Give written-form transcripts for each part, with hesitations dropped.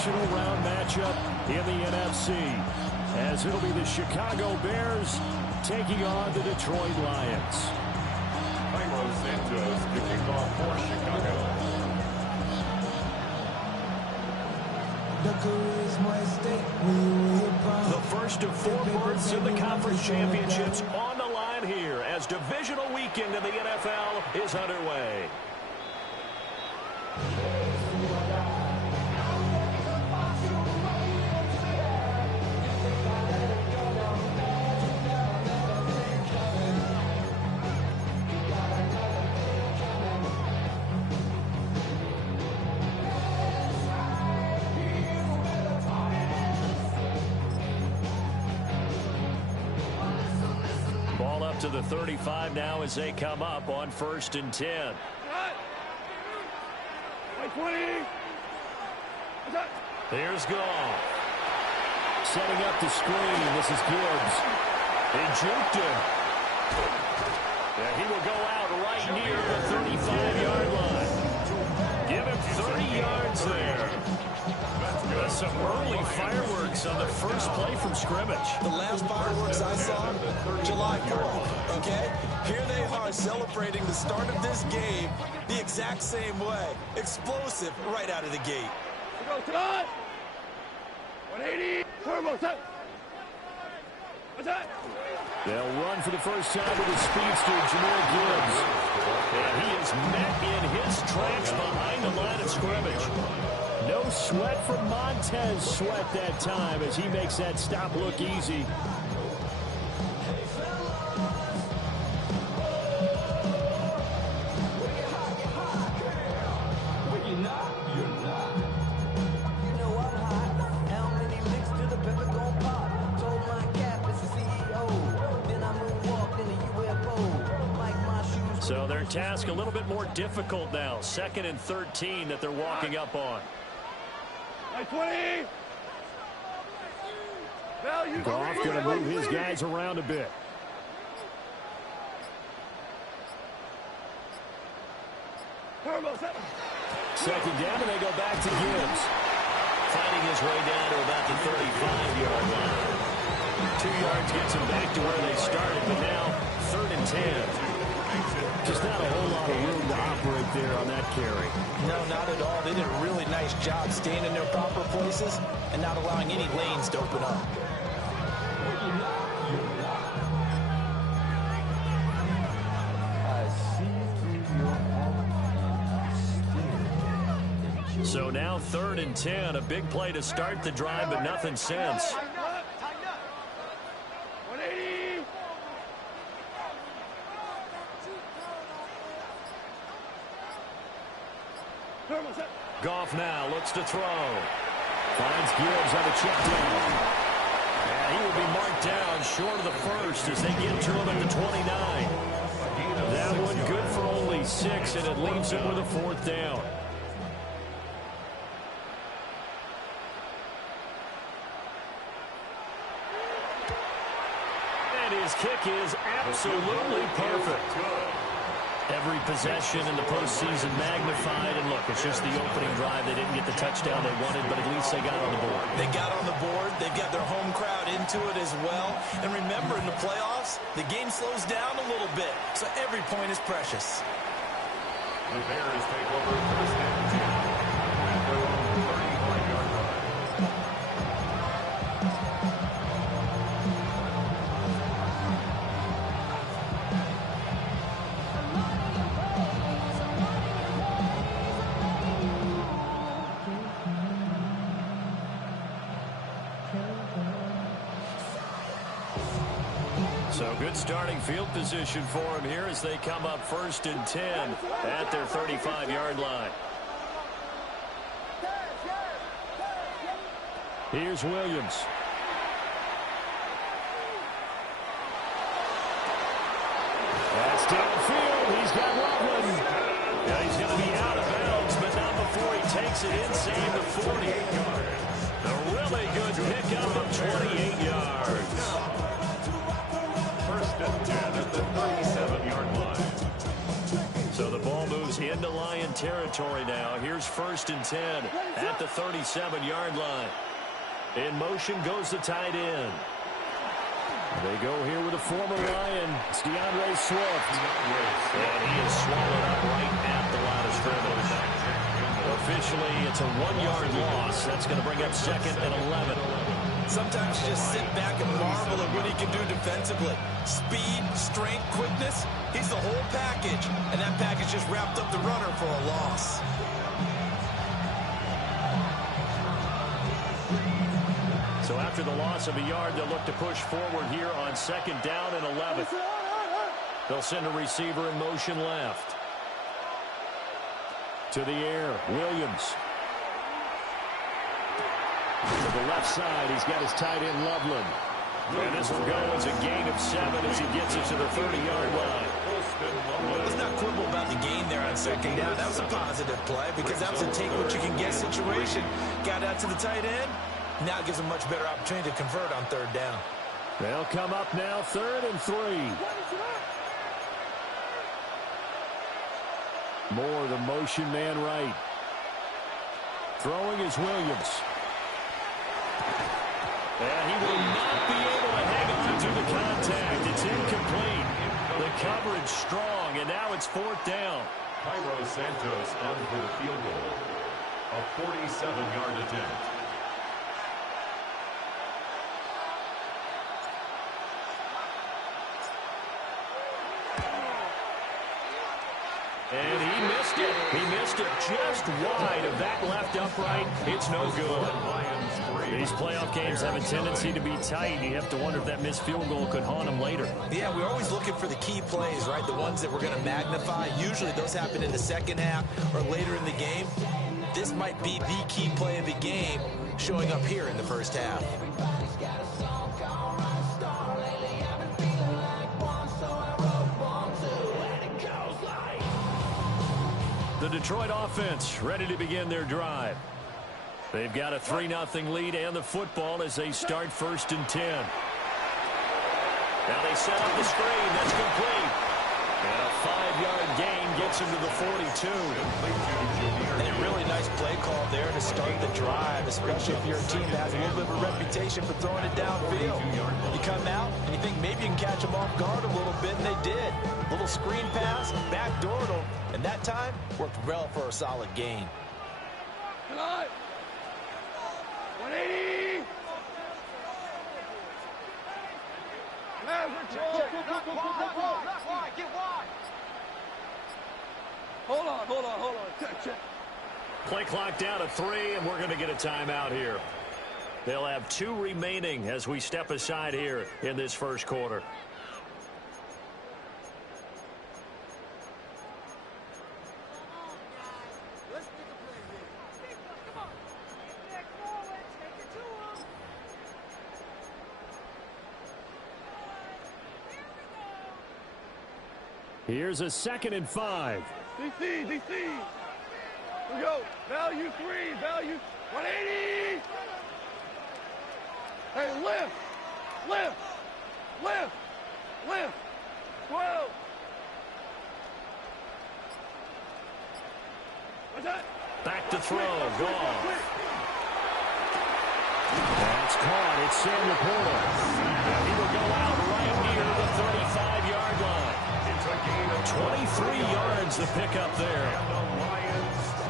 divisional round matchup in the NFC, as it'll be the Chicago Bears taking on the Detroit Lions. Jairo Santos kicking off for Chicago. The first of 4 berths in the conference championships on the line here as divisional weekend in the NFL is underway. Ball up to the 35 now as they come up on 1st and 10. Here's Goff. Setting up the screen. This is Gibbs. He juked him. Yeah, he will go out right near the 35-yard line. Give him 30 yards there. Some early fireworks on the first play from scrimmage. The last fireworks I saw, July 4th, okay? Here they are celebrating the start of this game the exact same way. Explosive right out of the gate. 180. Turbo set. They'll run for the first time with the speedster, Jahmyr Gibbs. And he is met in his tracks behind the line of scrimmage. No sweat from Montez Sweat that time as he makes that stop look easy. So their task a little bit more difficult now. 2nd and 13 that they're walking up on. 20. Goff going to move his guys around a bit. Second down, and they go back to Gibbs. Fighting his way down to about the 35-yard line. 2 yards gets him back to where they started, but now 3rd and 10. Just not a whole lot of room to operate there on that carry. No, not at all. They did a really nice job staying in their proper places and not allowing any lanes to open up. So now 3rd and 10. A big play to start the drive, but nothing since. Goff now looks to throw. Finds Gibbs on a check down. And he will be marked down short of the first as they get to him at the 29. That one good for only 6, and it leaves him with a 4th down. And his kick is absolutely perfect. Every possession in the postseason magnified, and look, it's just the opening drive. They didn't get the touchdown they wanted, but at least they got on the board. They got on the board. They've got their home crowd into it as well. And remember, in the playoffs, the game slows down a little bit, so every point is precious. The Bears take over 1st and 10 at their own 35-yard line. So good starting field position for him here as they come up 1st and 10 at their 35-yard line. Here's Williams. That's downfield. He's got Loveland. Yeah, he's going to be out of bounds, but not before he takes it inside the 40. A really good pickup of 28 yards. 1st and 10 at the 37-yard line. So the ball moves into Lion territory now. Here's 1st and 10 at the 37-yard line. In motion goes the tight end. They go here with a former Lion. It's DeAndre Swift. And he is swallowed up right at the line of scrimmage. Officially, it's a 1-yard loss. That's going to bring up 2nd and 11. Sometimes you just sit back and marvel at what he can do defensively. Speed, strength, quickness. He's the whole package. And that package just wrapped up the runner for a loss. So after the loss of a yard, they'll look to push forward here on 2nd down and 11. They'll send a receiver in motion left. To the air, Williams. To the left side, he's got his tight end, Loveland. And this will go as a gain of 7 as he gets it to the 30-yard line. Let's not quibble about the gain there on 2nd down. That was a positive play because that was a take-what-you-can-get situation. Got out to the tight end. Now it gives him a much better opportunity to convert on 3rd down. They'll come up now 3rd and 3. Moore, the motion man right. Throwing is Williams. And he will not be able to hang on to the contact. It's incomplete. The coverage strong, and now it's 4th down. Cairo Santos on for the field goal. A 47-yard attempt. And he missed it. He missed it just wide of that left upright. It's no good. These playoff games have a tendency to be tight. You have to wonder if that missed field goal could haunt them later. Yeah, we're always looking for the key plays, right? The ones that we're going to magnify. Usually those happen in the 2nd half or later in the game. This might be the key play of the game showing up here in the 1st half. The Detroit offense ready to begin their drive. They've got a 3-0 lead and the football as they start 1st and 10. Now they set up the screen. That's complete. And a 5-yard gain gets him to the 42. And a really nice play call there to start the drive, especially if you're a team that has a little bit of a reputation for throwing it downfield. You come out and you think maybe you can catch them off guard a little bit, and they did. Little screen pass, backdoored them, and that time worked well for a solid gain. 180! Hold on. Check. Play clock down to 3, and we're going to get a timeout here. They'll have 2 remaining as we step aside here in this 1st quarter. Here's a 2nd and 5. DC. Here we go. Value 3. Value 180. Hey, lift. 12. What's that? Back to throw. Goff. That's caught. It's Sam Laporta. And he will go out right near the 35-yard line. 23 yards to pick up there.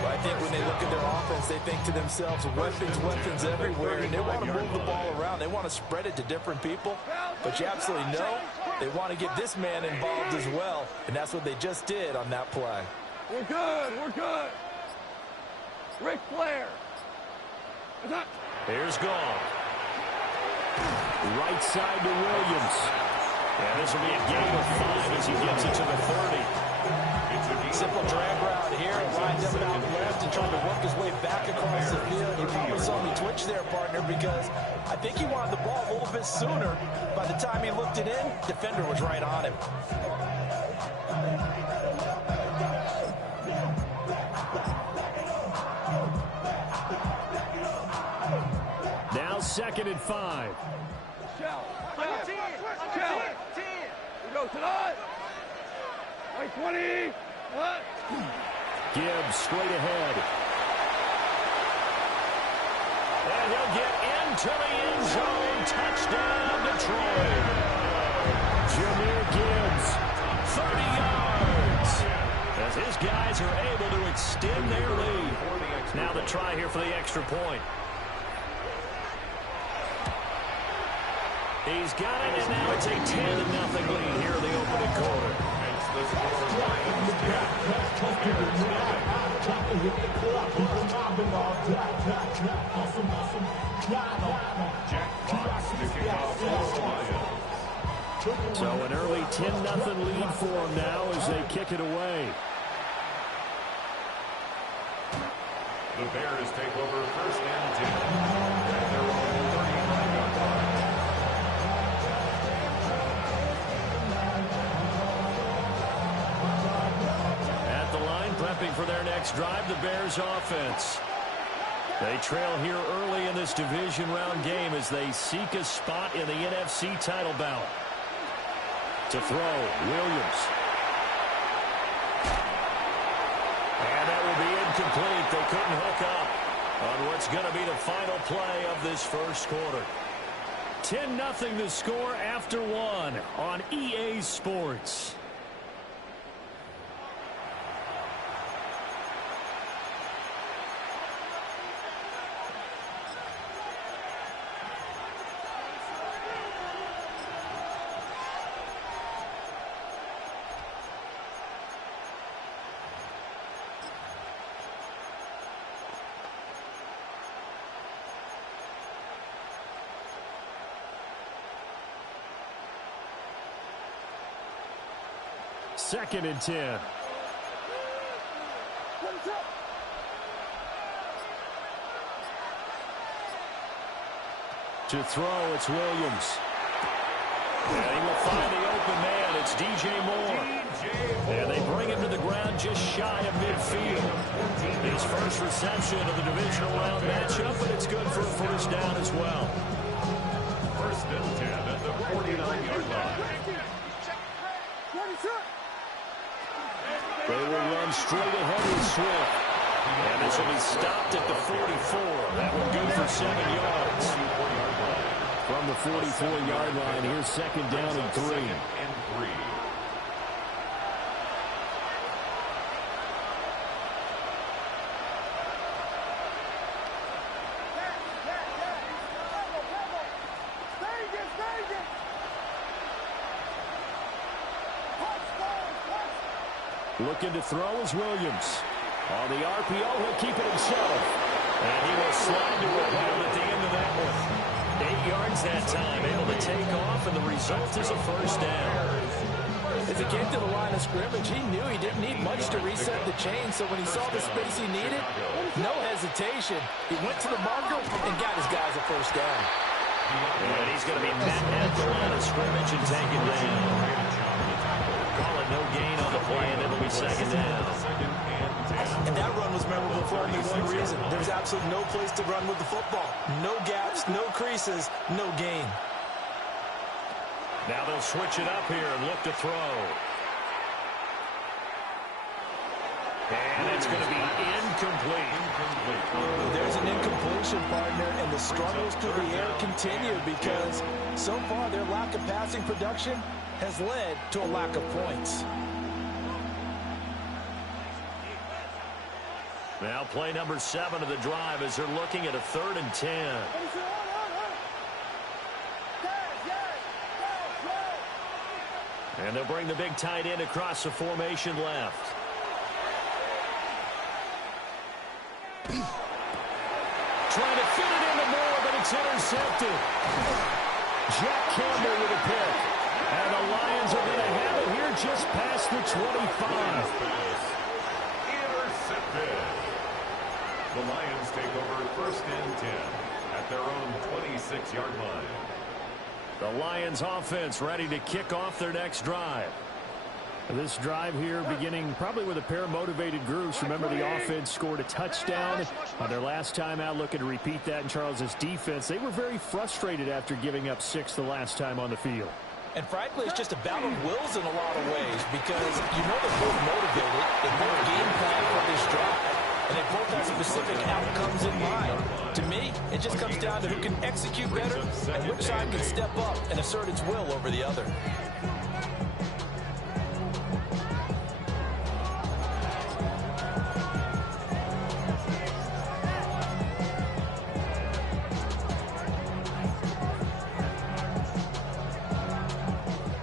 I think when they look at their offense, they think to themselves, weapons everywhere, and they want to move the ball around. They want to spread it to different people, but you absolutely know they want to get this man involved as well, and that's what they just did on that play. We're good. Ric Flair. Here's Goff. Right side to Williams. And this will be a gain of 5 as he gets it to the 30. Simple drag route here. Lines up out left and trying to work his way back across the field. You probably saw me twitch there, partner, because I think he wanted the ball a little bit sooner. By the time he looked it in, defender was right on him. Now 2nd and 5. Shout. We go tonight. 20. Gibbs straight ahead. And he'll get into the end zone. Touchdown, Detroit. Jahmyr Gibbs, 30 yards. As his guys are able to extend their lead. Now the try here for the extra point. He's got it, and now it's a 10-0 lead here in the opening quarter. So an early 10-0 lead for them now as they kick it away. The Bears take over first and 10 at their own 35-yard line. At the line, prepping for their next drive, the Bears offense. They trail here early in this division round game as they seek a spot in the NFC title bout. To throw, Williams. And that will be incomplete. They couldn't hook up on what's going to be the final play of this first quarter. 10-0 the score after one on EA Sports. Second and 10. To throw, it's Williams. And he will find the open man. It's DJ Moore. And they bring him to the ground just shy of midfield. His first reception of the divisional round matchup, but it's good for a first down as well. First and 10 at the 49-yard line. They will run straight ahead with Swift. And this will be stopped at the 44. That will go for 7 yards. From the 44-yard line, here's second down and 3. Looking to throw is Williams. On the RPO, he'll keep it himself. And he will slide to a hold at the end of that one. 8 yards that time, able to take off, and the result is a first down. As he came to the line of scrimmage, he knew he didn't need much to reset the chain, so when he saw the space he needed, no hesitation. He went to the marker and got his guys a first down. And he's going to be met at the line of scrimmage and taken down. Call it no gain on the play, and it'll be second down. And that run was memorable for only one reason. There's absolutely no place to run with the football. No gaps, no creases, no gain. Now they'll switch it up here and look to throw. And it's going to be incomplete. There's an incompletion, partner, and the struggles through the air continue because so far their lack of passing production has led to a lack of points. Now play number 7 of the drive as they're looking at a 3rd and 10. And they'll bring the big tight end across the formation left. Trying to fit it into Moore, but it's intercepted. Jack Campbell with a pick. And the Lions are going to have it here just past the 25. Intercepted. The Lions take over first and 10 at their own 26-yard line. The Lions offense ready to kick off their next drive. This drive here beginning probably with a pair of motivated groups. Remember, the offense scored a touchdown on their last time out. Looking to repeat that in Charles's defense. They were very frustrated after giving up 6 the last time on the field. And frankly, it's just a battle of wills in a lot of ways because you know they're both motivated, they both game plan for this drive, and they both have specific outcomes in mind. To me, it just comes down to who can execute better and which side can step up and assert its will over the other.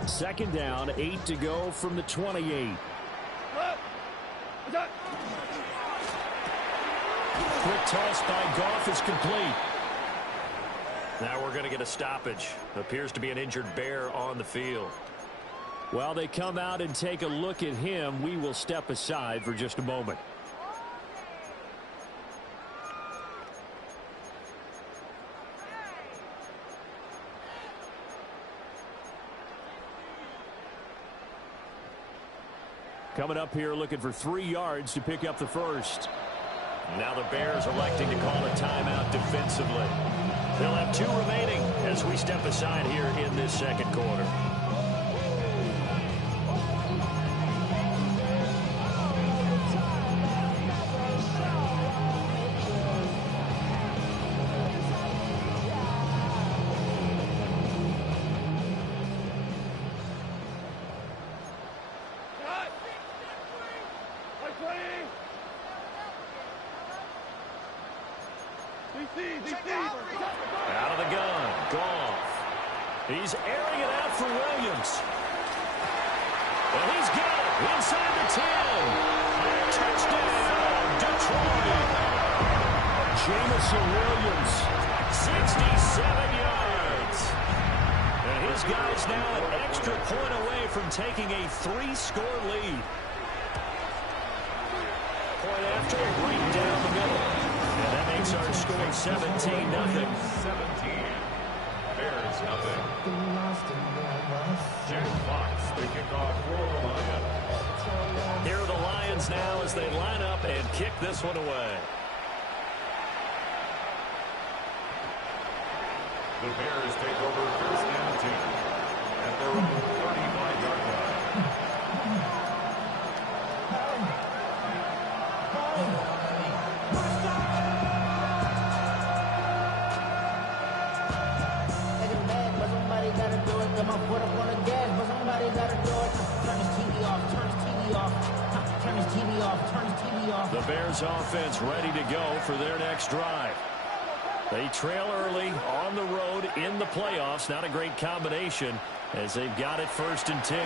Second down, 8 to go from the 28. Quick toss by Goff is complete. Now we're going to get a stoppage. Appears to be an injured Bear on the field. While they come out and take a look at him, we will step aside for just a moment. Coming up here looking for 3 yards to pick up the first. Now the Bears electing to call a timeout defensively. They'll have 2 remaining as we step aside here in this second quarter. Out of the gun, Goff. He's airing it out for Williams. And he's got it inside the 10. Touchdown, Detroit. Jameson Williams, 67 yards. And his guys now an extra point away from taking a 3-score lead. Point after, right down the middle. And that makes our score 17-0. 17. Bears nothing. Jack Fox, the kickoff for the Lions. Here are the Lions now as they line up and kick this one away. The Bears take over first and 10 at their own 35-yard line. The Bears offense ready to go for their next drive. They trail early on the road in the playoffs. Not a great combination as they've got it first and 10.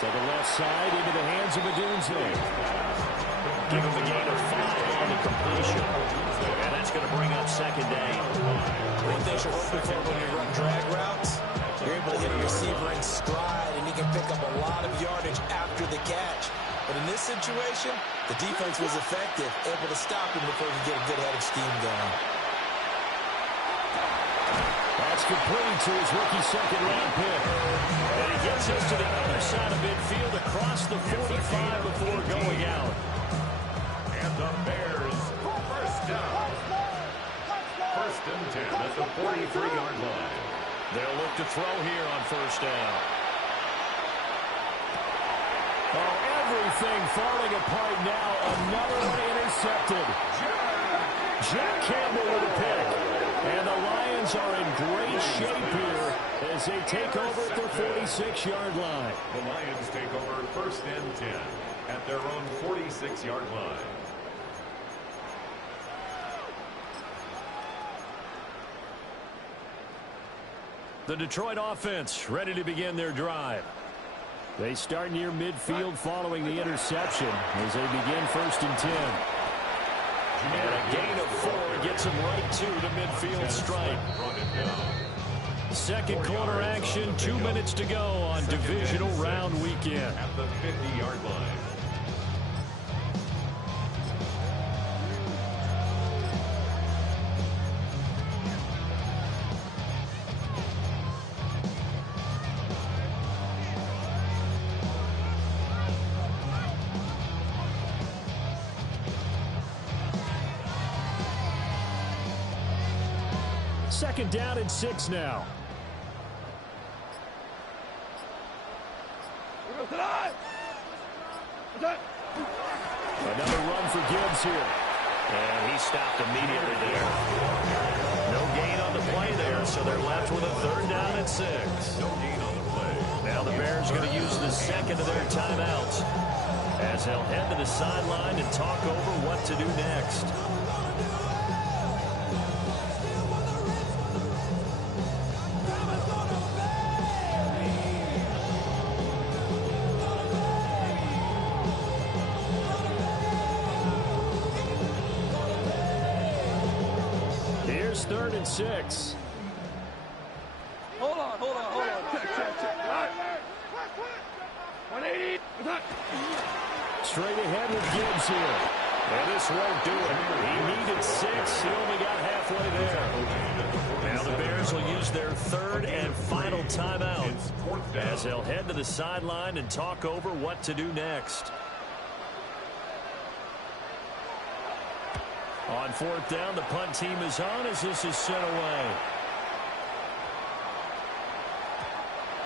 To the left side into the hands of Odunze. Give him a gain of 5 on the completion. And that's going to bring up second down. One thing you're hoping for when you run drag routes, you're able to hit a receiver in stride, and he can pick up a lot of yardage after the catch. But in this situation, the defense was effective, able to stop him before he could get a good head of steam going. That's complete to his rookie second-round pick. And he gets us to the other side of midfield across the 45 before going out. And the Bears first down. First and 10 at the 43-yard line. They'll look to throw here on first down. Oh, everything falling apart now. Another one intercepted. Jack Campbell with a pick. And the Lions are in great shape here as they take over at their 46-yard line. The Lions take over first and 10 at their own 46-yard line. The Detroit offense ready to begin their drive. They start near midfield following the interception as they begin first and 10. And a gain of 4 gets them right to the midfield stripe. Second quarter action, 2 minutes to go on divisional round weekend. At the 50-yard line. 2nd down and 6 now. Another run for Gibbs here. And he stopped immediately there. No gain on the play there, so they're left with a 3rd down and 6. No gain on the play. Now the Bears going to use the 2nd of their timeouts as they'll head to the sideline and talk over what to do next. Here's 3rd and 6. Hold on. Check. All right. 180. Straight ahead with Gibbs here. And this won't do it. He needed 6. He only got halfway there. Now the Bears will use their 3rd and final timeout as they'll head to the sideline and talk over what to do next. On 4th down, the punt team is on as this is sent away.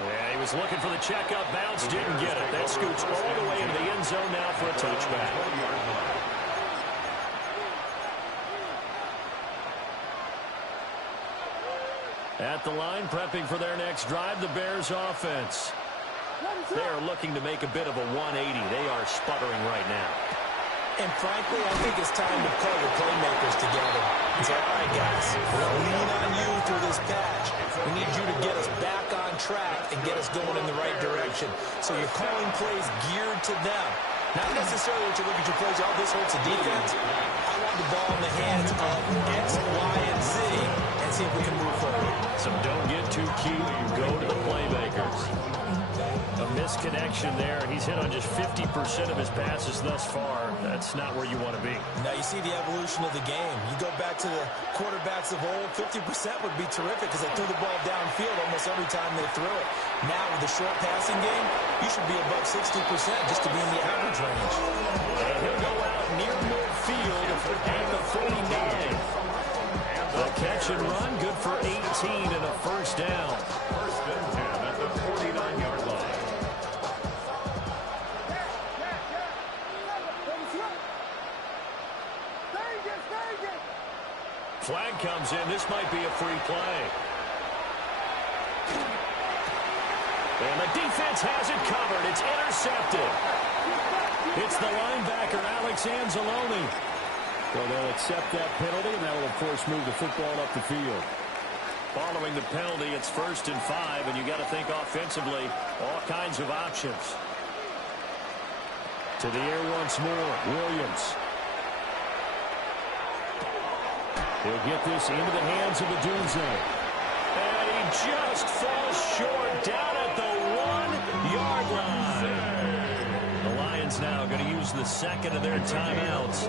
Yeah, he was looking for the checkup bounce, didn't get it. That scoots all the way into the end zone now for a touchback. At the line, prepping for their next drive, the Bears offense. They are looking to make a bit of a 180. They are sputtering right now. And frankly, I think it's time to pull the playmakers together and say, all right, guys, we're going to lean on you through this patch. We need you to get us back on track and get us going in the right direction. So you're calling plays geared to them. Not necessarily that you look at your plays, oh, this hurts the defense. I want the ball in the hands of X, Y, and Z and see if we can move forward. So don't get too cute. Go to the playmakers. A misconnection there. He's hit on just 50% of his passes thus far. That's not where you want to be. Now you see the evolution of the game. You go back to the quarterbacks of old, 50% would be terrific because they threw the ball downfield almost every time they threw it. Now with the short passing game, you should be above 60% just to be in the average range. And he'll go out near midfield at the 49. A catch and run, good for 18 and a 1st down. 1st and 10 at the 49-yard line. Flag comes in. This might be a free play. And the defense has it covered. It's intercepted. It's the linebacker, Alex Anzalone. Well, they'll accept that penalty, and that will, of course, move the football up the field. Following the penalty, it's 1st and 5, and you got to think offensively, all kinds of options. To the air once more, Williams. He'll get this into the hands of Odunze. And he just falls short down at the 1-yard line. The Lions now going to use the 2nd of their timeouts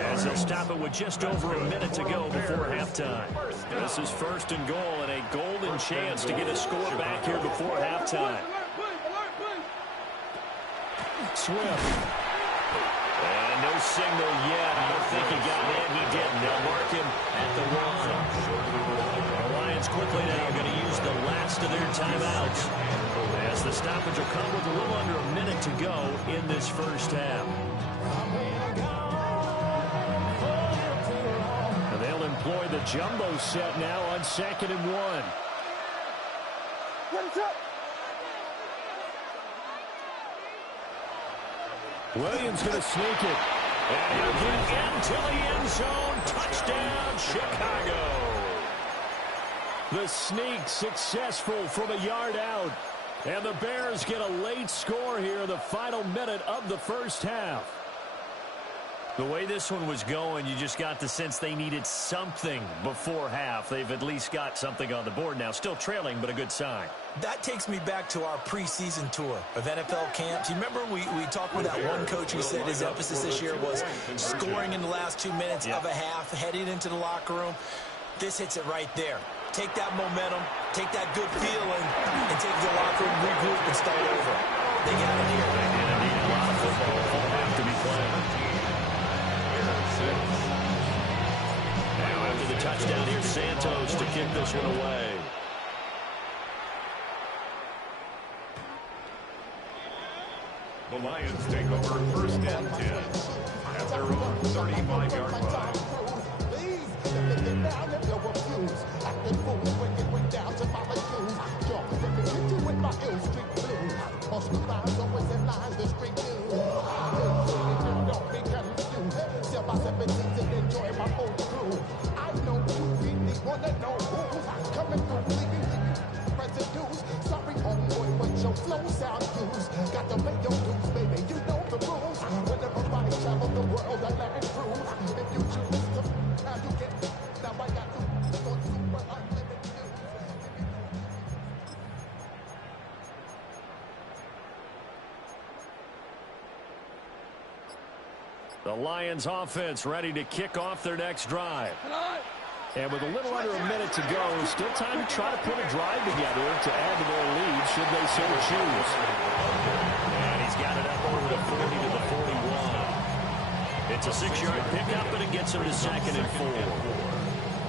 as they'll stop it with just over a minute to go before halftime. This is 1st and goal and a golden chance to get a score back here before halftime. Swift. And no signal yet. I don't think he got in. He didn't. They'll mark him at the 1. The Lions quickly now going to use the last of their timeouts as the stoppage will come with a little under a minute to go in this 1st half. And they'll employ the jumbo set now on 2nd and 1. Williams going to sneak it. And he'll get into the end zone. Touchdown, Chicago. The sneak successful from a yard out. And the Bears get a late score here in the final minute of the 1st half. The way this one was going, you just got the sense they needed something before half. They've at least got something on the board now. Still trailing, but a good sign. That takes me back to our preseason tour of NFL camps. You remember we talked with that one coach who said his emphasis this year was scoring in the last 2 minutes of a half, heading into the locker room. This hits it right there. Take that momentum, take that good feeling, and take the locker room, regroup, and start over. They got it here. They did indeed. A lot of football will have to be played. Now after the touchdown comes down here Santos to kick this one away. The Lions take over 1st and 10 at their own 35-yard line. Sorry, homeboy, but your flow sound used. Got to make your dues, baby. You know the rules. Whenever I travel the world, I land through. If you choose to, now you get. Now I got to go super unlimited. The Lions offense ready to kick off their next drive. And with a little under a minute to go, still time to try to put a drive together to add to their lead, should they so choose. And he's got it up over the 40 to the 41. It's a 6-yard pickup, but it gets him to 2nd and 4.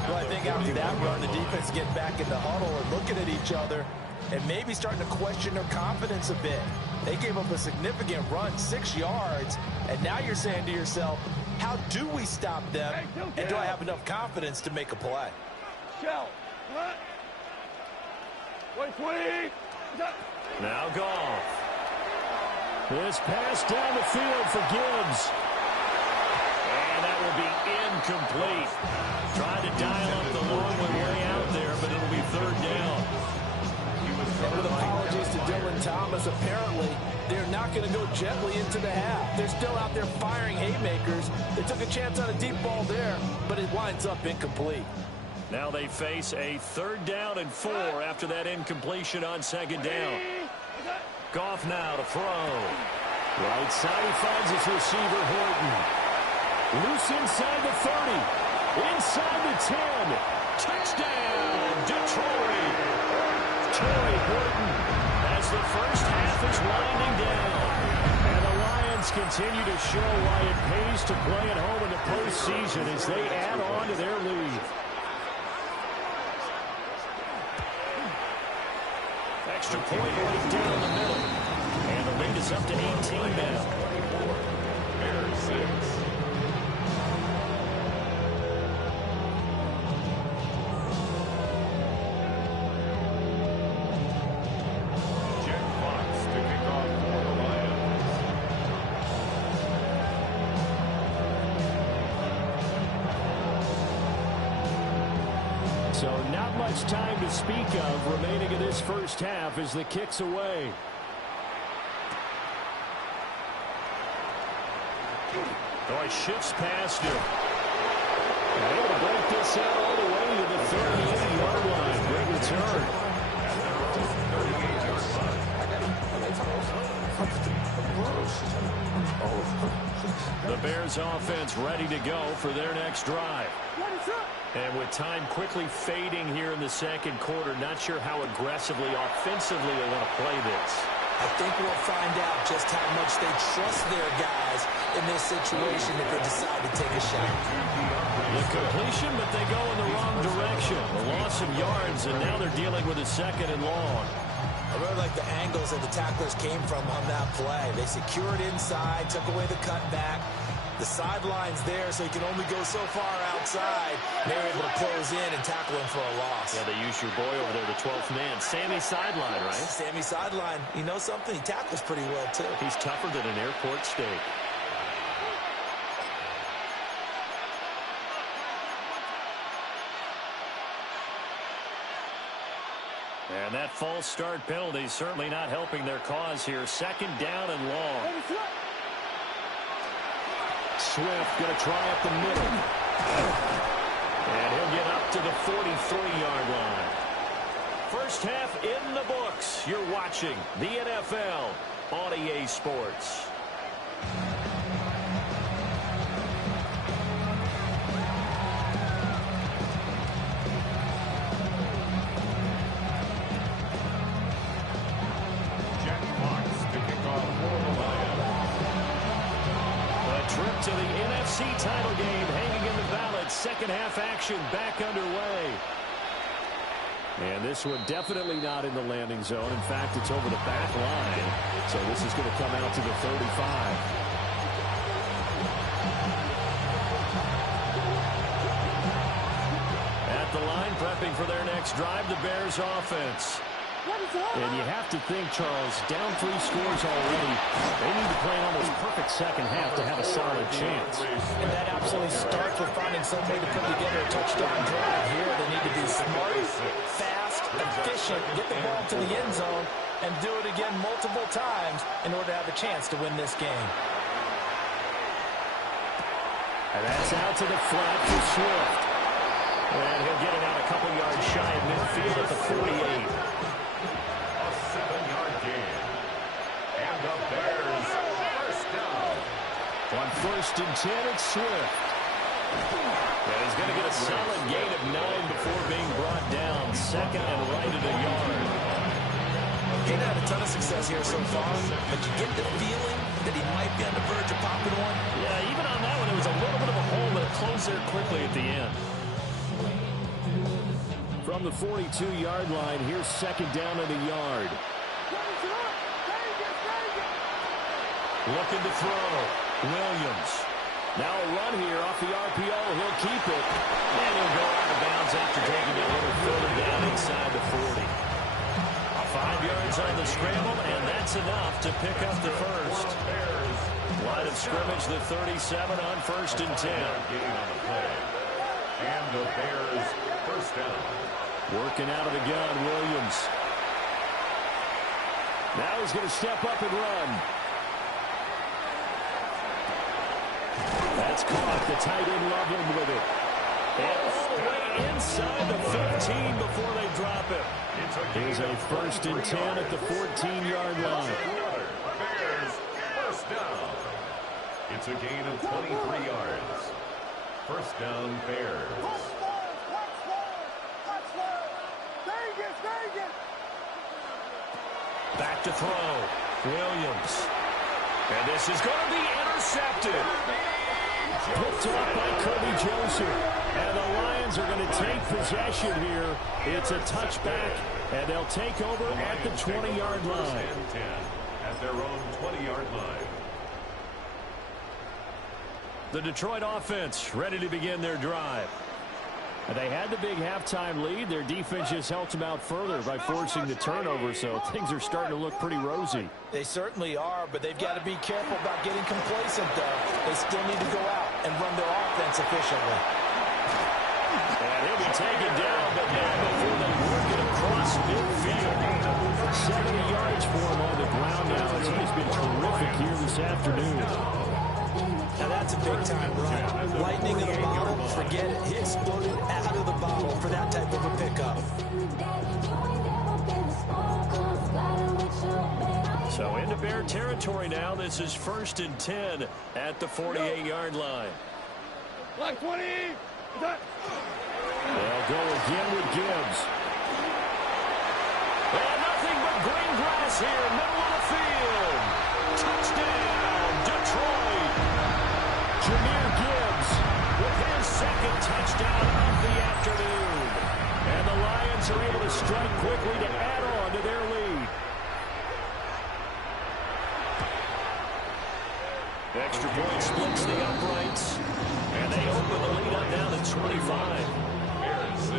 Well, I think after that run, the defense get back in the huddle and looking at each other and maybe starting to question their confidence a bit. They gave up a significant run, 6 yards, and now you're saying to yourself, how do we stop them, and do I have enough confidence to make a play? Now Goff. This pass down the field for Gibbs. And that will be incomplete. Trying to dial up the long one way out there, but it'll be 3rd down. And with apologies to Dylan Thomas, apparently they're not going to go gently into the half. They're still out there firing haymakers. They took a chance on a deep ball there, but it winds up incomplete. Now they face a 3rd down and 4 after that incompletion on 2nd down. Goff now to throw. Right side, he finds his receiver, Horton. Loose inside the 30. Inside the 10. Touchdown, Detroit. Torrey Horton as the first half is winding down. And the Lions continue to show why it pays to play at home in the postseason as they add on to their lead. Extra point right down the middle. And the lead is up to 18 now. Bears 6. So not much time to speak of remaining in this first half as the kick's away. Oh, he shifts past him. And able to break this out all the way to the 38-yard line. Great return. The Bears offense ready to go for their next drive. And with time quickly fading here in the 2nd quarter, not sure how aggressively, offensively they want to play this. I think we'll find out just how much they trust their guys in this situation if they decide to take a shot. The completion, but they go in the wrong direction. A loss of yards, and now they're dealing with a 2nd and long. I really like the angles that the tacklers came from on that play. They secured inside, took away the cutback. The sideline's there, so he can only go so far outside. They were able to close in and tackle him for a loss. Yeah, they used your boy over there, the 12th man. Sammy Sideline, right? Sammy Sideline. You know something? He tackles pretty well, too. He's tougher than an airport steak. And that false start penalty certainly not helping their cause here. 2nd down and long. Swift going to try up the middle. And he'll get up to the 43-yard line. First half in the books. You're watching the NFL on EA Sports. To the NFC title game hanging in the balance. second half action back underway. And this one definitely not in the landing zone. In fact, it's over the back line. So this is going to come out to the 35. At the line, prepping for their next drive, the Bears offense. And you have to think, Charles, down 3 scores already. They need to play an almost perfect second half to have a solid chance. And that absolutely starts with finding some way to put together a touchdown drive here. They need to be smart, fast, efficient, get the ball to the end zone, and do it again multiple times in order to have a chance to win this game. And that's out to the flat for Swift. And he'll get it out a couple yards shy of midfield at the 48. On 1st and 10, it's Swift. And he's going to get a solid gain of 9 before being brought down. Second and right at a yard. He's had a ton of success here so far, but you get the feeling that he might be on the verge of popping one. Yeah, even on that one, there was a little bit of a hole, but it closed there quickly at the end. From the 42-yard line, here's second down and a yard. Looking to throw. Williams. Now a run here off the RPO. He'll keep it. And he'll go out of bounds after taking a little further down inside the 40. 5 yards on the scramble, and that's enough to pick up the first. Line of scrimmage, the 37 on 1st and 10. And the Bears first down. Working out of the gun, Williams. Now he's going to step up and run. That's caught. The tight end Loveland with it. And all the way inside the 15 before they drop it. Here's a 1st and 10 at the 14-yard line. Bears first down. It's a gain of 23 yards. First down, Bears. Back to throw. Williams. And this is going to be intercepted. Picked off by Kirby Joseph. And the Lions are going to take possession here. It's a touchback, and they'll take over at the 20-yard line. At their own 20-yard line. The Detroit offense ready to begin their drive. And they had the big halftime lead. Their defense just helped them out further by forcing the turnover, so things are starting to look pretty rosy. They certainly are, but they've got to be careful about getting complacent, though. They still need to go out and run their offense efficiently. And he'll be taken down, but not before they work it across midfield. 70 yards for him on the ground now, as he has been terrific here this afternoon. Now that's a big-time run. Lightning in the bottle, forget it. He exploded out of the bottle for that type of a pickup. So into Bear territory now. This is 1st and 10 at the 48-yard line. Like 20. They'll go again with Gibbs. And nothing but green grass here, middle of the field. Touchdown, Detroit. Jahmyr Gibbs with his second touchdown of the afternoon. And the Lions are able to strike quickly to add on to their lead. Extra point splits the uprights. And they open the lead up down to 25. Bears 6.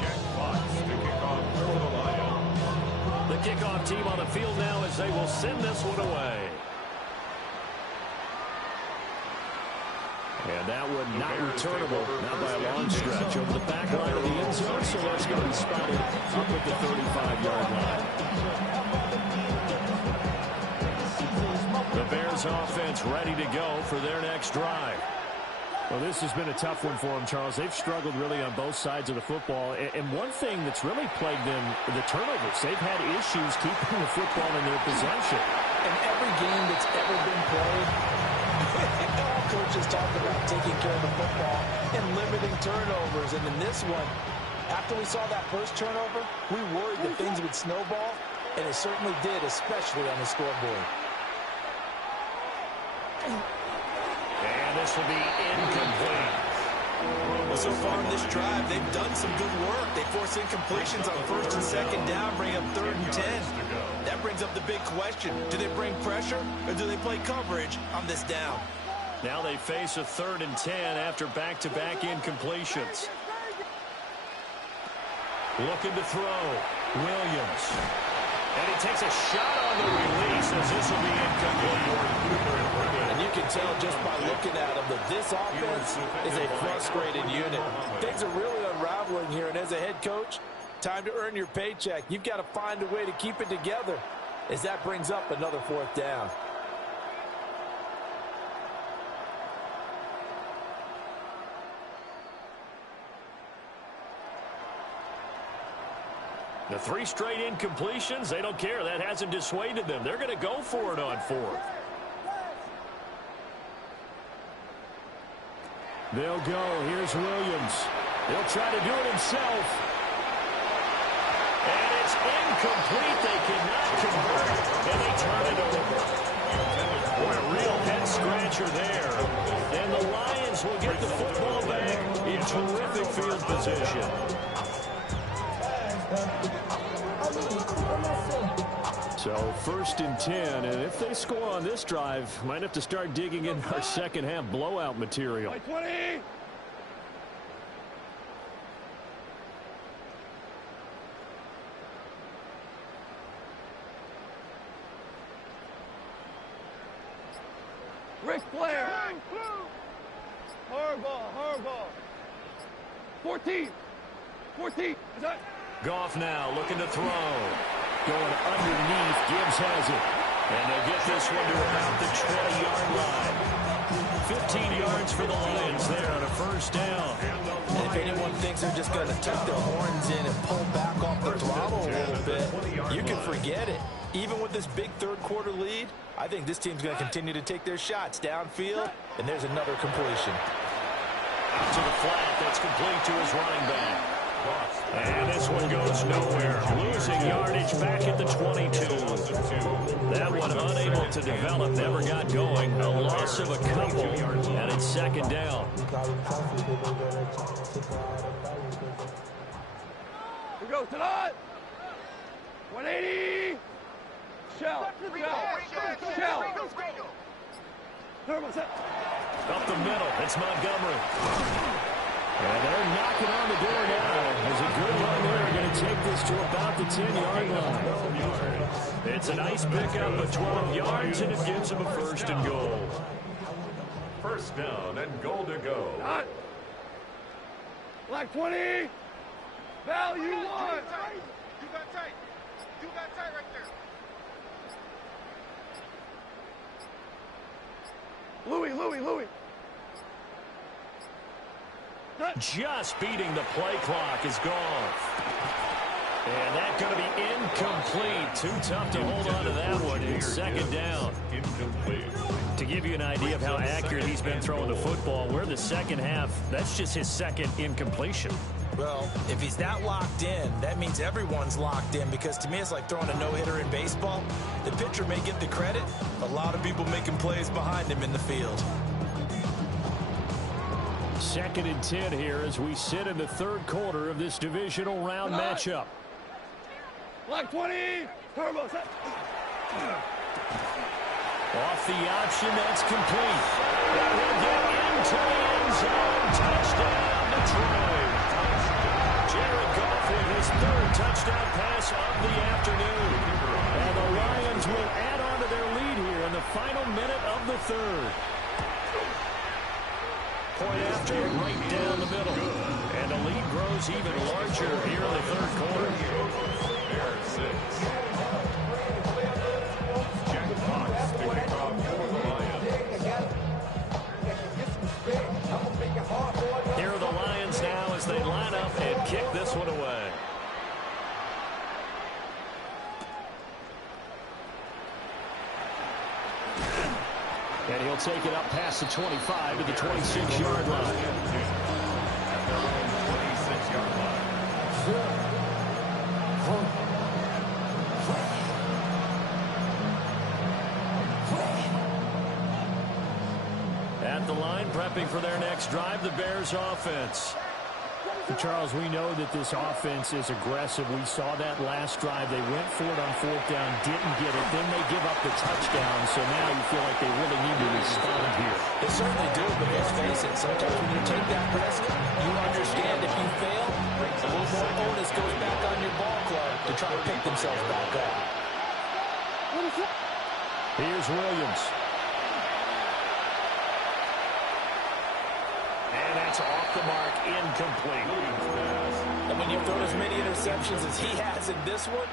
Jack Fox to kick off for the Lions. The kickoff team on the field now as they will send this one away. And that one not returnable, not by a long stretch, over the back line of the end zone, so that's going to be spotted up at the 35-yard line. The Bears offense ready to go for their next drive. Well, this has been a tough one for them, Charles. They've struggled really on both sides of the football. And one thing that's really plagued them, the turnovers. They've had issues keeping the football in their possession. In every game that's ever been played, all coaches talk about taking care of the football and limiting turnovers. And in this one, after we saw that first turnover, we worried that things would snowball, and it certainly did, especially on the scoreboard. this will be incomplete. Well, so far in this drive, they've done some good work. They force incompletions on first and second down, bring up 3rd and 10. That brings up the big question. Do they bring pressure or do they play coverage on this down? Now they face a 3rd and 10 after back-to-back incompletions. Looking to throw. Williams. And he takes a shot on the release as this will be incomplete. And you can tell just by looking at them that this offense is a frustrated unit. Things are really unraveling here, and as a head coach, time to earn your paycheck. You've got to find a way to keep it together as that brings up another 4th down. The 3 straight incompletions, they don't care. That hasn't dissuaded them. They're going to go for it on 4th. They'll go. Here's Williams. He'll try to do it himself. And it's incomplete. They cannot convert, and they turn it over. Boy, a real head-scratcher there. And the Lions will get the football back in terrific field position. So 1st and 10, and if they score on this drive, might have to start digging in our second-half blowout material. 20. Ric Flair. Hardball. 14. Is that? Goff now looking to throw. Going underneath. Gibbs has it. And they'll get this one to about the 20-yard line. 15 yards for the Lions there on a 1st down. And if anyone thinks they're just going to tuck their horns in and pull back off the throttle a little bit, you can forget it. Even with this big 3rd quarter lead, I think this team's going to continue to take their shots downfield, and there's another completion. Out to the flat. That's complete to his running back. And this one goes nowhere. Losing yardage back at the 22. That one unable to develop, never got going. A loss of a couple, and it's 2nd down. Here goes tonight. 180. Shell. Turbo set. Up the middle, it's Montgomery. And they're knocking on the door now. There's a good run there. Going to take this to about the 10-yard line. It's a nice pickup of 12 yards, and it gives them a 1st and goal. 1st down and goal to go. Not. Black 20. Value 1. You got tight right there. Louis. Just beating the play clock is gone. And that's going to be incomplete. Too tough to hold on to that one. It's 2nd down. Incomplete. To give you an idea of how accurate he's been throwing the football, we're the second half. That's just his 2nd incompletion. Well, if he's that locked in, that means everyone's locked in, because to me it's like throwing a no-hitter in baseball. The pitcher may get the credit. A lot of people making plays behind him in the field. 2nd and 10 here as we sit in the 3rd quarter of this divisional round matchup. Black 20. Turbo set. Off the option, that's complete. That will get into the end zone. Touchdown, Detroit. Jared Goff with his 3rd touchdown pass of the afternoon. And the Lions will add on to their lead here in the final minute of the 3rd. Point after, right down the middle. And the lead grows even larger here in the 3rd quarter. Bears 6. Jack Fox to kick off for the Lions. Here are the Lions now as they line up and kick this one away. And he'll take it up past the 25 to the 26-yard line. At their own 26-yard line. At the line, prepping for their next drive, the Bears offense. Charles, we know that this offense is aggressive. We saw that last drive. They went for it on fourth down, didn't get it. Then they give up the touchdown. So now you feel like they really need to respond here. They certainly do, but let's face it, sometimes when you take that risk, you understand if you fail, a little more onus goes back on your ball club to try to pick themselves back up. Here's Williams. And that's off the mark, incomplete. And when you've thrown as many interceptions as he has in this one,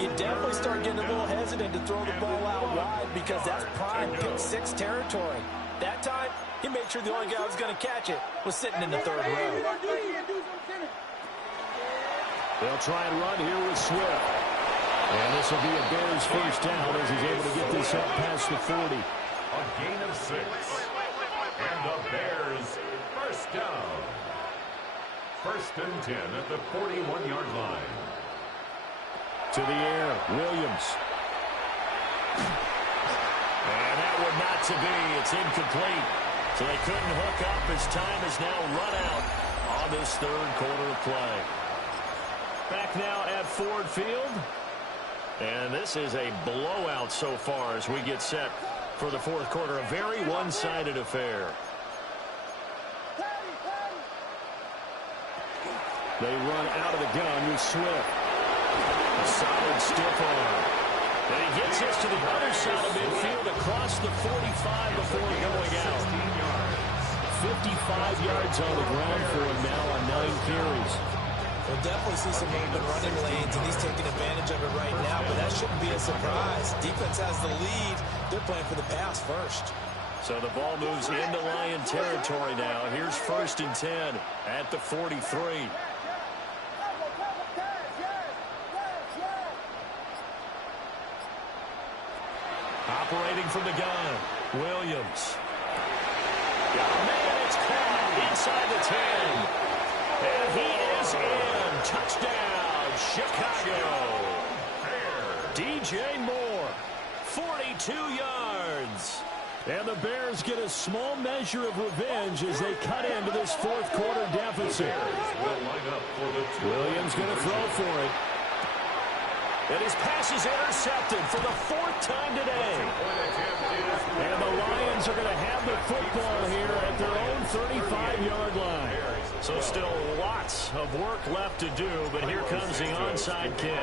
you definitely start getting a little hesitant to throw the ball out wide because that's prime pick six territory. That time, he made sure the only guy who was going to catch it was sitting in the third row. They'll try and run here with Swift. And this will be a Bears first down as he's able to get this up past the 40. A gain of 6. And the Bears first down. First and 10 at the 41-yard line. To the air, Williams. And that one not to be. It's incomplete. So they couldn't hook up as time is now run out on this third quarter of play. Back now at Ford Field. And this is a blowout so far as we get set for the fourth quarter. A very one-sided affair. They run out of the gun with Swift. A solid stiff arm. And he gets us to the other side of midfield across the 45 before going out. 55 yards on the ground for him now on 9 carries. We'll definitely see some open running lanes, and he's taking advantage of it right now, but that shouldn't be a surprise. Defense has the lead. They're playing for the pass first. So the ball moves into Lion territory now. Here's first and 10 at the 43. Operating from the gun, Williams. Oh, man, it's caught inside the 10. And he is in. Touchdown, Chicago. DJ Moore, 42 yards. And the Bears get a small measure of revenge as they cut into this fourth quarter deficit. Williams going to throw for it. And his pass is intercepted for the fourth time today. And the Lions are going to have the football here at their own 35-yard line. So still lots of work left to do, but here comes the onside kick.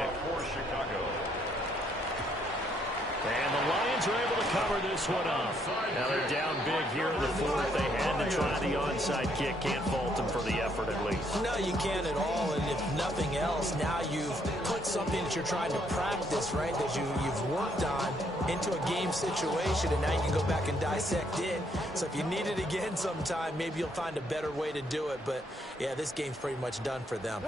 And the Lions are able to cover this one up. Now they're down big here in the fourth. They had to try the onside kick. Can't fault them for the effort at least. No, you can't at all. And if nothing else, now you've put something that you're trying to practice, right, that you've worked on into a game situation, and now you can go back and dissect it. So if you need it again sometime, maybe you'll find a better way to do it. But, yeah, this game's pretty much done for them.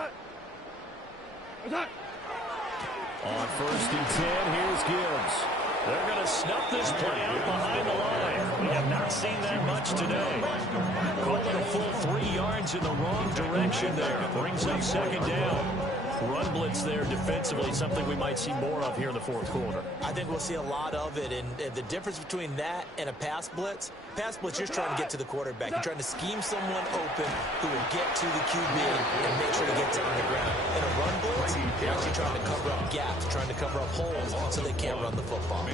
On first and 10, here's Gibbs. They're going to snuff this play out behind the line. We have not seen that much today. Called it a full 3 yards in the wrong direction there. Brings up second down. Run blitz there defensively, something we might see more of here in the fourth quarter. I think we'll see a lot of it, and the difference between that and a pass blitz, you're just trying to get to the quarterback. You're trying to scheme someone open who will get to the QB and make sure he gets on the ground. In a run blitz, you're actually trying to cover up gaps, trying to cover up holes so they can't run the football.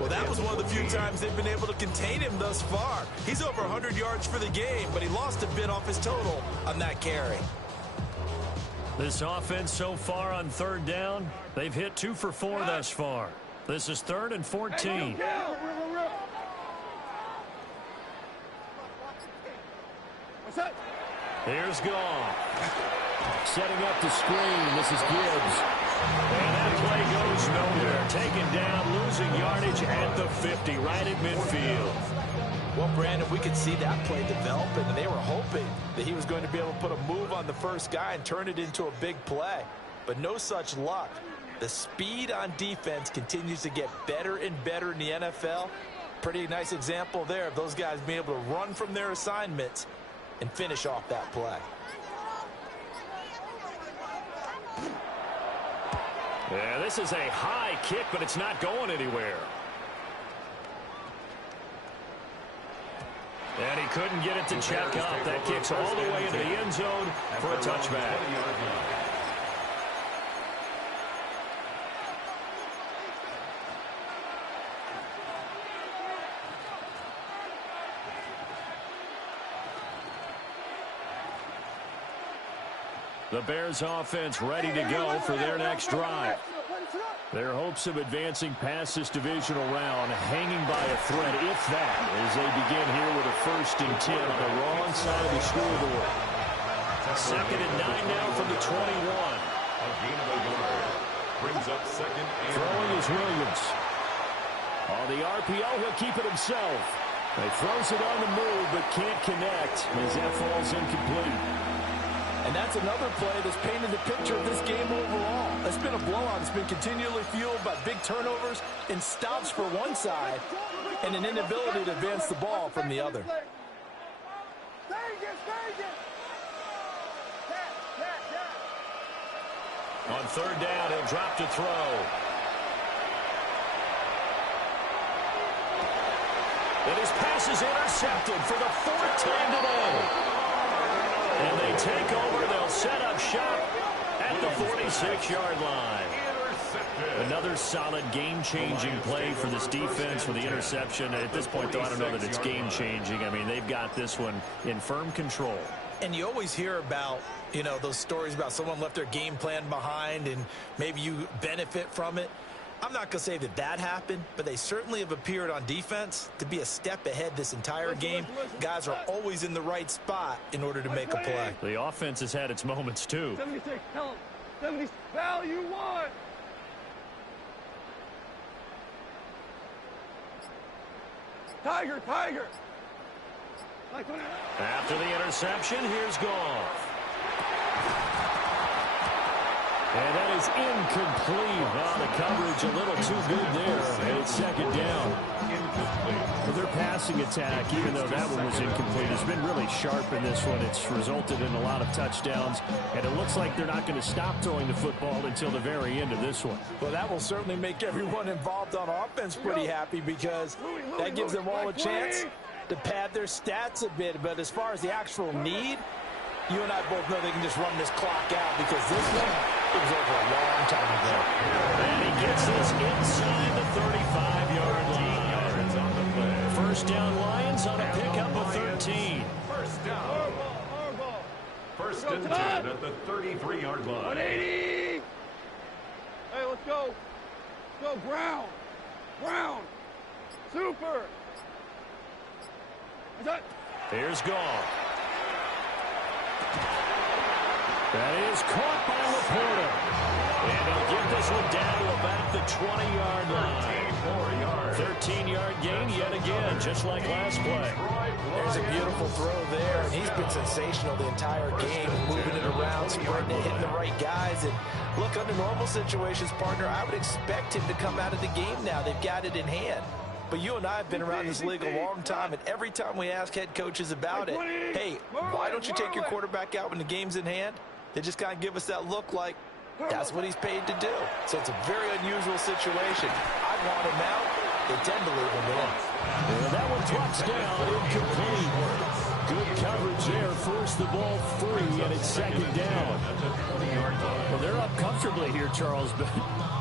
Well, that was one of the few times they've been able to contain him thus far. He's over 100 yards for the game, but he lost a bit off his total on that carry. This offense so far on third down, they've hit 2 for 4 thus far. This is 3rd and 14. Here's Goff. Setting up the screen. This is Gibbs. And that play goes nowhere. Taken down, losing yardage at the 50, right at midfield. Well, Brandon, we could see that play developing, and they were hoping that he was going to be able to put a move on the first guy and turn it into a big play. But no such luck. The speed on defense continues to get better and better in the NFL. Pretty nice example there of those guys being able to run from their assignments and finish off that play. Yeah, this is a high kick, but it's not going anywhere. couldn't get it to check up. That kicks all the way into the end zone for a touchback. The Bears offense ready to go for their next drive. Their hopes of advancing past this divisional round hanging by a thread, if that, as they begin here with a 1st and 10 on the wrong side of the scoreboard. 2nd and 9 now from the 21. A gain of a yard. Brings up 2nd and throwing is Williams. On the RPO, he'll keep it himself. He throws it on the move, but can't connect as that falls incomplete. And that's another play that's painted the picture of this game overall. It's been a blowout. It's been continually fueled by big turnovers and stops for one side and an inability to advance the ball from the other. On 3rd down, he'll drop to throw. And his pass is intercepted for the 4th time today. And they take over. They'll set up shop at the 46-yard line. Another solid game-changing play for this defense for the interception. At this point, though, I don't know that it's game-changing. I mean, they've got this one in firm control. And you always hear about, you know, those stories about someone left their game plan behind and maybe you benefit from it. I'm not going to say that that happened, but they certainly have appeared on defense to be a step ahead this entire game. Guys are always in the right spot in order to make a play. The offense has had its moments, too. 76, tell him. 70, value 1. Tiger, Tiger. After the interception, here's Goff. And that is incomplete. Well, the coverage a little too good there. And it's 2nd down. Well, their passing attack, even though that one was incomplete, has been really sharp in this one. It's resulted in a lot of touchdowns. And it looks like they're not going to stop throwing the football until the very end of this one. Well, that will certainly make everyone involved on offense pretty happy because that gives them all a chance to pad their stats a bit. But as far as the actual need, you and I both know they can just run this clock out because this one, it was over a long time ago. And he gets this inside the 35-yard line. 1st down Lions on a pickup of 13. 1st down. 1st and 10 at the 33-yard line. 180. Hey, let's go. Let's go, Brown. Brown. Super. Here's Goff. That is caught by Laporta. And he'll get this one down to about the 20-yard line. 13-yard gain yet again, just like last play. There's a beautiful throw there, and he's been sensational the entire game, moving it around, spreading it, hitting the right guys. And look, under normal situations, partner, I would expect him to come out of the game now. They've got it in hand. But you and I have been around this league a long time, and every time we ask head coaches about it, hey, why don't you take your quarterback out when the game's in hand? They just kind of give us that look like that's what he's paid to do. So it's a very unusual situation. I want him out. They tend to leave him in. And that one drops down, incomplete. Good coverage there. Force the ball free, and it's 2nd down. Well, they're up comfortably here, Charles, but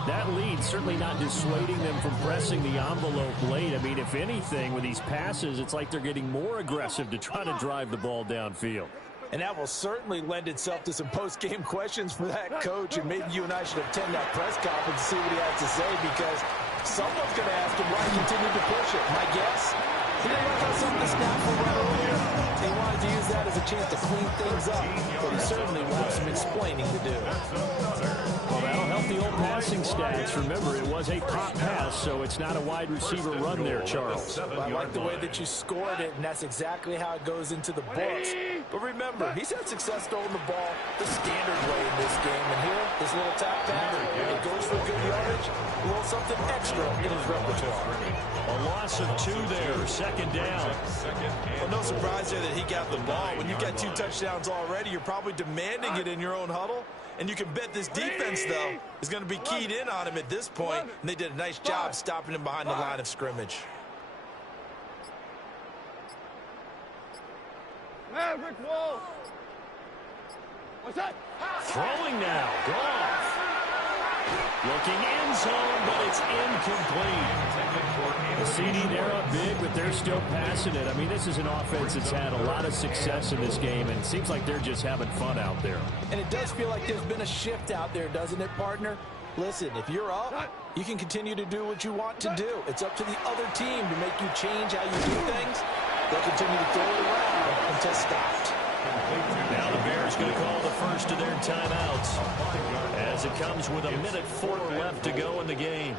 that lead certainly not dissuading them from pressing the envelope late. I mean, if anything, with these passes, it's like they're getting more aggressive to try to drive the ball downfield. And that will certainly lend itself to some post-game questions for that coach, and maybe you and I should attend that press conference and see what he has to say, because someone's going to ask him why he continued to push it. My guess, he didn't like how some of the snap were run earlier. He wanted to use that as a chance to clean things up, but he certainly will have some explaining to do. Well, that'll help the old passing stats. Remember, it was a pop pass, so it's not a wide receiver run there, Charles. Well, I like the way that you scored it, and that's exactly how it goes into the books. But remember, he's had success throwing the ball the standard way in this game. And here, this little tap pass, it goes for good yardage, a little something extra in his repertoire. A loss of 2 there, 2nd down. Well, no surprise there that he got the ball. When you've got 2 touchdowns already, you're probably demanding it in your own huddle. And you can bet this defense, though, is going to be keyed in on him at this point. And they did a nice job stopping him behind the line of scrimmage. Maverick Wolf. What's that? Throwing now. Goff. Looking end zone, but it's incomplete. CD, they're up big, but they're still passing it. I mean, this is an offense that's had a lot of success in this game, and it seems like they're just having fun out there. And it does feel like there's been a shift out there, doesn't it, partner? Listen, if you're up, you can continue to do what you want to do. It's up to the other team to make you change how you do things. They'll continue to throw it around until stopped. Now the Bears going to call the first of their timeouts as it comes with 1:04 left to go in the game.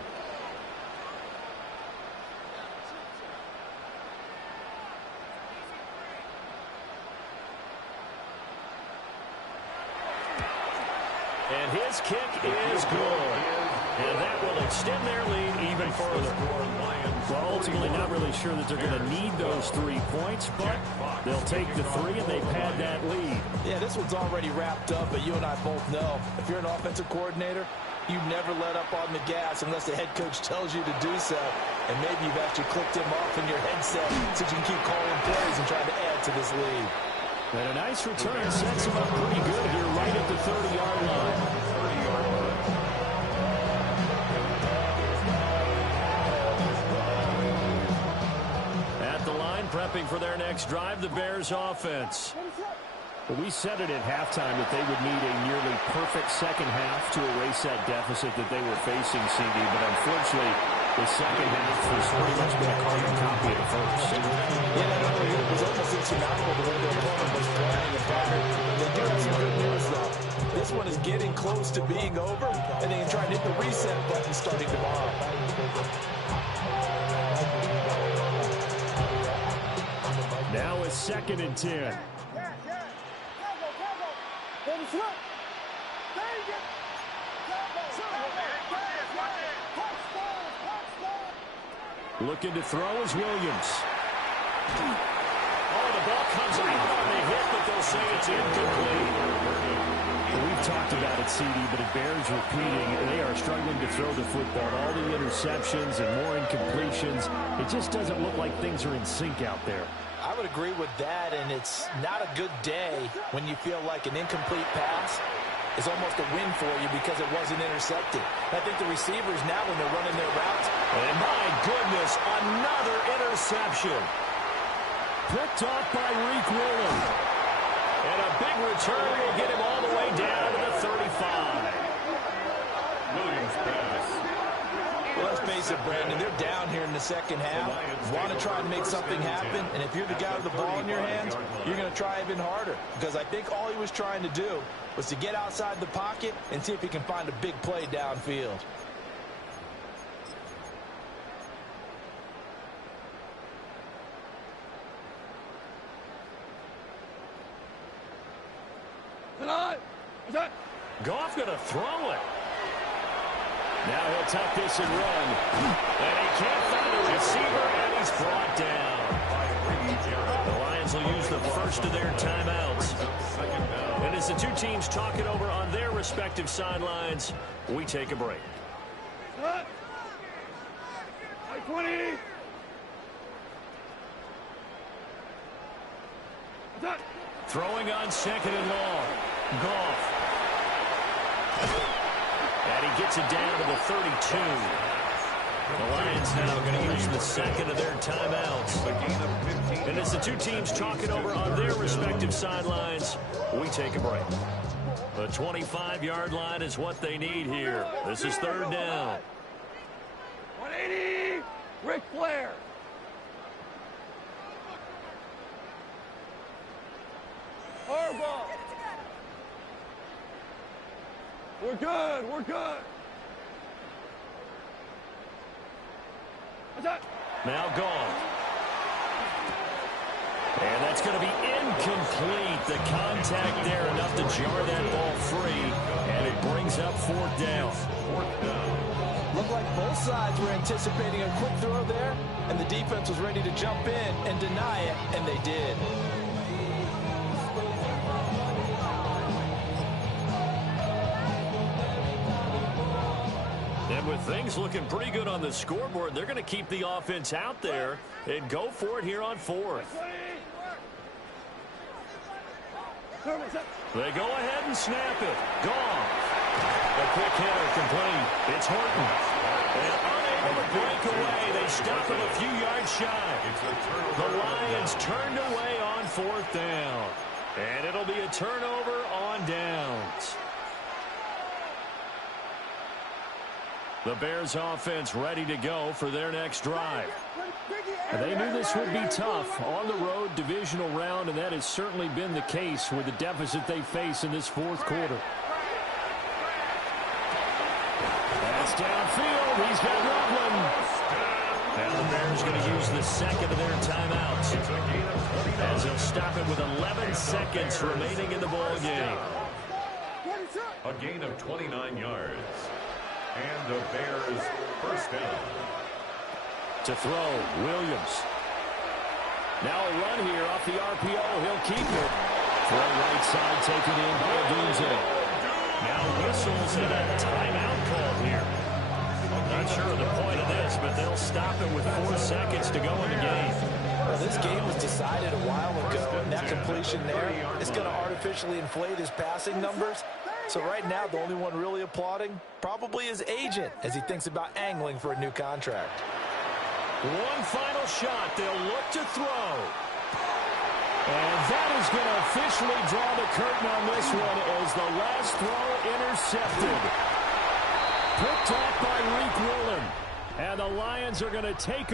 And his kick is good. And that will extend their lead even further. Well, ultimately not really sure that they're going to need those 3 points, but they'll take the 3 and they pad that lead. Yeah, this one's already wrapped up, but you and I both know if you're an offensive coordinator, you never let up on the gas unless the head coach tells you to do so. And maybe you've actually clicked him off in your headset so you can keep calling plays and trying to add to this lead. And a nice return sets him up pretty good here right at the 30-yard line. Prepping for their next drive, the Bears offense. Well, we said it at halftime that they would need a nearly perfect second half to erase that deficit that they were facing, CD, but unfortunately, the second half has pretty much been a carbon copy of the first. Yeah, it was almost insurmountable the way their opponent was playing. They do have some good news, though. This one is getting close to being over, and they can try and hit the reset button starting tomorrow. Now it's 2nd and 10. Looking to throw is Williams. Oh, the ball comes out on the hit, but they'll say it's incomplete. Well, we've talked about it, CD, but it bears repeating. They are struggling to throw the football. All the interceptions and more incompletions. It just doesn't look like things are in sync out there. I would agree with that, and it's not a good day when you feel like an incomplete pass is almost a win for you because it wasn't intercepted. I think the receivers now, when they're running their routes, and my goodness, another interception. Picked off by Reek Willen. And a big return will get him all the way down to the 35. Williams pass. well, let's face it, Brandon, they're down here in the second half. Want to try and make something happen, and if you're the guy with the ball in your hands, you're going to try even harder. Because I think all he was trying to do was to get outside the pocket and see if he can find a big play downfield. Goff going to throw it. Now he'll tuck this and run. And he can't find a receiver, and he's brought down. The Lions will use the first of their timeouts. And as the two teams talk it over on their respective sidelines, we take a break. 20. Throwing on 2nd and long. Goff. And he gets it down to the 32. The Lions now going to use the second of their timeouts. And as the two teams talk it over on their respective sidelines, we take a break. The 25-yard line is what they need here. This is 3rd down. 180. Ric Flair. Harbaugh. We're good. We're good. Now Goff. And that's going to be incomplete. The contact there enough to jar that ball free. And it brings up 4th down. Looked like both sides were anticipating a quick throw there, and the defense was ready to jump in and deny it, and they did. And with things looking pretty good on the scoreboard, they're going to keep the offense out there and go for it here on 4th. They go ahead and snap it. Goff. A quick hitter complete. It's Horton. And unable to break away. They stop him a few yards shy. The Lions turned away on 4th down. And it'll be a turnover on downs. The Bears offense ready to go for their next drive. They knew this would be tough on the road divisional round, and that has certainly been the case with the deficit they face in this 4th quarter. That's downfield. He's got Loveland. And the Bears going to use the second of their timeouts, as they'll stop it with 11 seconds remaining in the ball game. A gain of 29 yards. And the Bears first down. To throw, Williams. Now a run here off the RPO. He'll keep it. Throw right side, taken in by Dunze. Now whistles and a timeout call here. Not sure of the point of this, but they'll stop it with 4 seconds to go in the game. Well, this game was decided a while ago, and that completion there is going to artificially inflate his passing numbers. So right now, the only one really applauding probably his agent as he thinks about angling for a new contract. One final shot. They'll look to throw. And that is going to officially draw the curtain on this one as the last throw intercepted. Picked off by Reek Woolen. And the Lions are going to take over.